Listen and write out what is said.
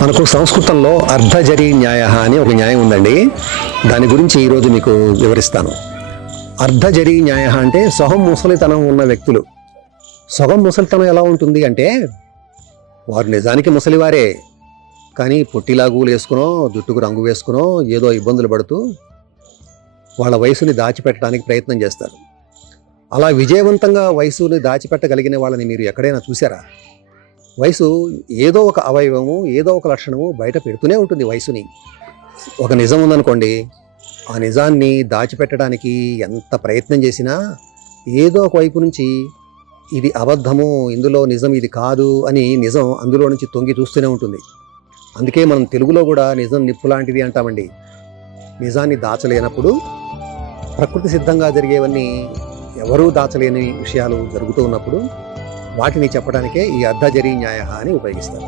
మనకు సంస్కృతంలో అర్ధజరీ న్యాయ అని ఒక న్యాయం ఉందండి. దాని గురించి ఈరోజు మీకు వివరిస్తాను. అర్ధజరీ న్యాయ అంటే సొగం ముసలితనం ఉన్న వ్యక్తులు. సొగం ముసలితనం ఎలా ఉంటుంది అంటే, వారు నిజానికి ముసలివారే, కానీ పొట్టిలాగులు వేసుకునో జుట్టుకు రంగు వేసుకునో ఏదో ఇబ్బందులు పడుతూ వాళ్ళ వయసుని దాచిపెట్టడానికి ప్రయత్నం చేస్తారు. అలా విజయవంతంగా వయసుని దాచిపెట్టగలిగిన వాళ్ళని మీరు ఎక్కడైనా చూసారా? వయసు ఏదో ఒక అవయవము, ఏదో ఒక లక్షణము బయట పెడుతూనే ఉంటుంది వయసుని. ఒక నిజం ఉందనుకోండి, ఆ నిజాన్ని దాచిపెట్టడానికి ఎంత ప్రయత్నం చేసినా ఏదో ఒక వైపు నుంచి ఇది అబద్ధము, ఇందులో నిజం ఇది కాదు అని నిజం అందులో నుంచి తొంగి చూస్తూనే ఉంటుంది. అందుకే మనం తెలుగులో కూడా నిజం నిప్పు లాంటిది అంటామండి. నిజాన్ని దాచలేనప్పుడు ప్రకృతి సిద్ధంగా జరిగేవన్నీ, ఎవరూ దాచలేని విషయాలు జరుగుతూ ఉన్నప్పుడు వాటిని చెప్పడానికే ఈ అర్ధజరీ న్యాయ అని ఉపయోగిస్తారు.